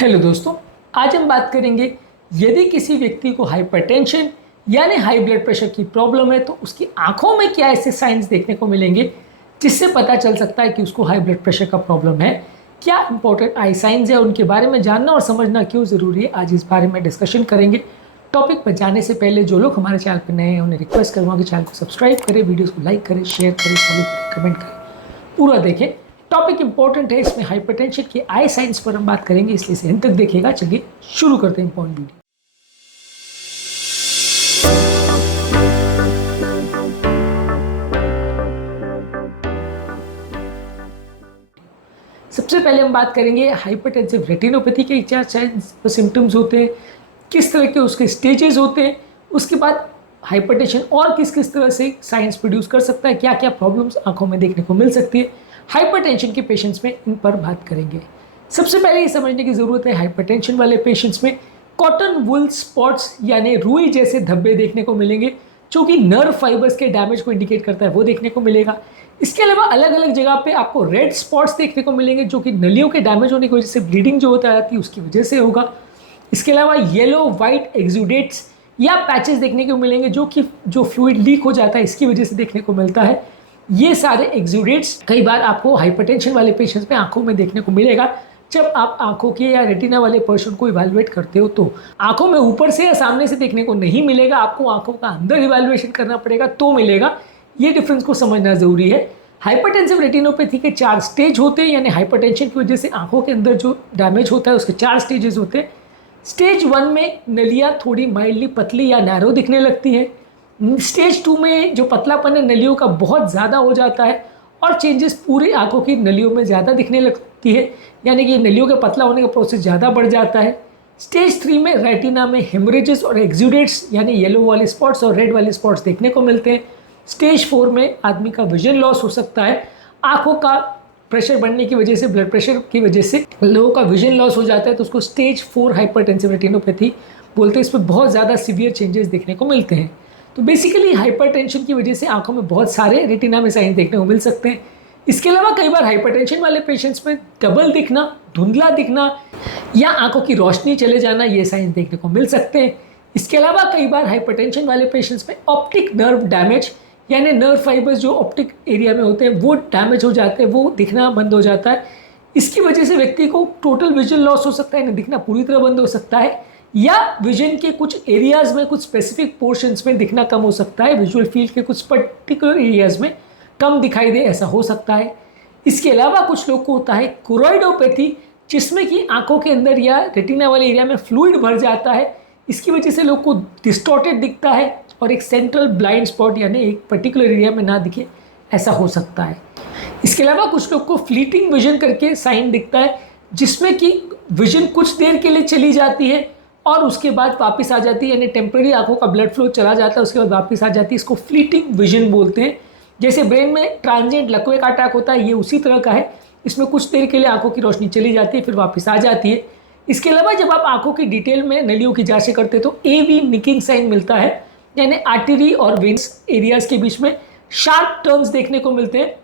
Hello दोस्तों, आज हम बात करेंगे यदि किसी व्यक्ति को हाइपरटेंशन यानी हाई ब्लड प्रेशर की प्रॉब्लम है तो उसकी आंखों में क्या ऐसे साइंस देखने को मिलेंगे जिससे पता चल सकता है कि उसको हाई ब्लड प्रेशर का प्रॉब्लम है। क्या इंपॉर्टेंट आई साइंस है, उनके बारे में जानना और समझना क्यों ज़रूरी है, आज इस बारे में डिस्कशन करेंगे। टॉपिक पर जाने से पहले जो लोग हमारे चैनल पर नए हैं उन्हें रिक्वेस्ट करूँगा कि चैनल को सब्सक्राइब करें, वीडियोज़ को लाइक करें, शेयर करें, फॉलो करें, कमेंट करें, पूरा देखें। टॉपिक इंपॉर्टेंट है, इसमें हाइपरटेंशन के आई साइंस पर हम बात करेंगे, इसलिए इसे अंत तक देखिएगा। चलिए शुरू करते हैं इंपॉर्टेंट वीडियो। सबसे पहले हम बात करेंगे हाइपरटेंसिव रेटिनोपैथी के क्या सिम्टम्स होते हैं, किस तरह के उसके स्टेजेस होते हैं, उसके बाद हाइपरटेंशन और किस किस तरह से साइंस प्रोड्यूस कर सकता है, क्या क्या प्रॉब्लम्स आंखों में देखने को मिल सकती है हाइपरटेंशन के पेशेंट्स में, इन पर बात करेंगे। सबसे पहले ये समझने की ज़रूरत है हाइपरटेंशन वाले पेशेंट्स में कॉटन वुल स्पॉट्स यानी रुई जैसे धब्बे देखने को मिलेंगे जो कि नर्व फाइबर्स के डैमेज को इंडिकेट करता है, वो देखने को मिलेगा। इसके अलावा अलग अलग जगह पे आपको रेड स्पॉट्स देखने को मिलेंगे जो कि नलियों के डैमेज होने की वजह से ब्लीडिंग जो होता है उसकी वजह से होगा। इसके अलावा येलो वाइट एक्सुडेट्स या पैचेस देखने को मिलेंगे जो फ्लूइड लीक हो जाता है इसकी वजह से देखने को मिलता है। ये सारे एक्सुडेट्स कई बार आपको हाइपरटेंशन वाले पेशेंट्स में आंखों में देखने को मिलेगा जब आप आंखों के या रेटिना वाले पर्सन को इवैल्यूएट करते हो। तो आंखों में ऊपर से या सामने से देखने को नहीं मिलेगा, आपको आंखों का अंदर इवैल्यूएशन करना पड़ेगा तो मिलेगा। ये डिफरेंस को समझना ज़रूरी है। हाइपरटेंसिव रेटिनोपैथी के 4 स्टेज होते हैं, यानी हाइपरटेंशन की वजह से आंखों के अंदर जो डैमेज होता है उसके 4 स्टेजेस होते हैं। स्टेज 1 में नलियाँ थोड़ी माइल्डली पतली या नैरो दिखने लगती है। स्टेज 2 में जो पतलापन है नलियों का बहुत ज़्यादा हो जाता है और चेंजेस पूरी आंखों की नलियों में ज़्यादा दिखने लगती है, यानी कि नलियों के पतला होने का प्रोसेस ज़्यादा बढ़ जाता है। स्टेज 3 में रेटिना में हेमरेजेस और एक्सुडेट्स यानी येलो वाले स्पॉट्स और रेड वाले स्पॉट्स देखने को मिलते हैं। स्टेज 4 में आदमी का विजन लॉस हो सकता है, आंखों का प्रेशर बढ़ने की वजह से, ब्लड प्रेशर की वजह से लोगों का विजन लॉस हो जाता है, तो उसको स्टेज 4 हाइपरटेंसिव रेटिनोपैथी बोलते हैं। इसमें बहुत ज़्यादा सीवियर चेंजेस देखने को मिलते हैं। तो बेसिकली हाइपरटेंशन की वजह से आंखों में बहुत सारे रेटिना में साइंस देखने को मिल सकते हैं। इसके अलावा कई बार हाइपरटेंशन वाले पेशेंट्स में डबल दिखना, धुंधला दिखना या आंखों की रोशनी चले जाना, ये साइंस देखने को मिल सकते हैं। इसके अलावा कई बार हाइपरटेंशन वाले पेशेंट्स में ऑप्टिक नर्व डैमेज यानी नर्व फाइबर्स जो ऑप्टिक एरिया में होते हैं वो डैमेज हो जाते हैं, वो दिखना बंद हो जाता है। इसकी वजह से व्यक्ति को टोटल विजुअल लॉस हो सकता है, यानी दिखना पूरी तरह बंद हो सकता है, या विजन के कुछ एरियाज़ में, कुछ स्पेसिफिक पोर्शंस में दिखना कम हो सकता है, विजुअल फील्ड के कुछ पर्टिकुलर एरियाज़ में कम दिखाई दे, ऐसा हो सकता है। इसके अलावा कुछ लोग को होता है कोरोइडोपैथी, जिसमें कि आंखों के अंदर या रेटिना वाले एरिया में फ्लूइड भर जाता है। इसकी वजह से लोग को डिस्टॉर्टेड दिखता है और एक सेंट्रल ब्लाइंड स्पॉट यानी एक पर्टिकुलर एरिया में ना दिखे, ऐसा हो सकता है। इसके अलावा कुछ लोग को फ्लीटिंग विजन करके साइन दिखता है, जिसमें कि विजन कुछ देर के लिए चली जाती है और उसके बाद वापस आ जाती है, यानी टेम्प्रेरी आंखों का ब्लड फ्लो चला जाता है, उसके बाद वापस आ जाती है। इसको फ्लीटिंग विजन बोलते हैं। जैसे ब्रेन में ट्रांजिएंट लकवे का अटैक होता है, ये उसी तरह का है। इसमें कुछ देर के लिए आंखों की रोशनी चली जाती है, फिर वापस आ जाती है। इसके अलावा जब आप आंखों की डिटेल में नलियों की जांच करते हैं तो AV निकिंग साइन मिलता है, यानी आर्टरी और वेन्स एरियाज़ के बीच में शार्प टर्न्स देखने को मिलते हैं,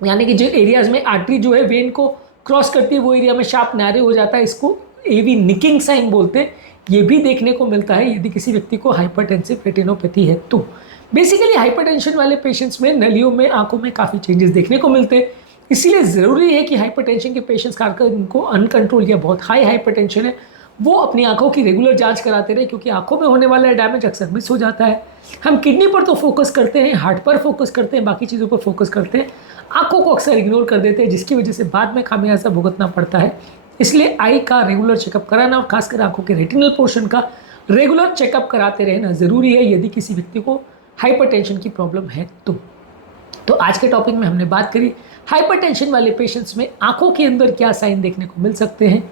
यानी कि जो एरियाज़ में आर्टरी जो है वेन को क्रॉस करती है वो एरिया में शार्प नैरो हो जाता है, इसको AV निकिंग साइन बोलते हैं। ये भी देखने को मिलता है यदि किसी व्यक्ति को हाइपरटेंसिव रेटिनोपैथी है तो। बेसिकली हाइपरटेंशन वाले पेशेंट्स में नलियों में, आंखों में काफ़ी चेंजेस देखने को मिलते हैं। इसीलिए ज़रूरी है कि हाइपरटेंशन के पेशेंट्स खासकर जिनको अनकंट्रोल या बहुत हाई हाइपरटेंशन है वो अपनी आंखों की रेगुलर जांच कराते रहे, क्योंकि आंखों में होने वाला डैमेज अक्सर मिस हो जाता है। हम किडनी पर तो फोकस करते हैं, हार्ट पर फोकस करते हैं, बाकी चीज़ों पर फोकस करते हैं, आंखों को अक्सर इग्नोर कर देते हैं, जिसकी वजह से बाद में खामियाजा भुगतना पड़ता है। इसलिए आई का रेगुलर चेकअप कराना और खासकर आंखों के रेटिनल पोर्शन का रेगुलर चेकअप कराते रहना ज़रूरी है यदि किसी व्यक्ति को हाइपरटेंशन की प्रॉब्लम है तो आज के टॉपिक में हमने बात करी हाइपरटेंशन वाले पेशेंट्स में आंखों के अंदर क्या साइन देखने को मिल सकते हैं।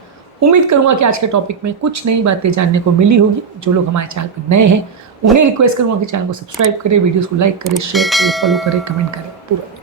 उम्मीद करूंगा कि आज के टॉपिक में कुछ नई बातें जानने को मिली होगी। जो लोग हमारे चैनल पर नए हैं उन्हें रिक्वेस्ट करूंगा कि चैनल को सब्सक्राइब करें, वीडियोस को लाइक करें, शेयर करें, फॉलो करें, कमेंट करें, पूरा।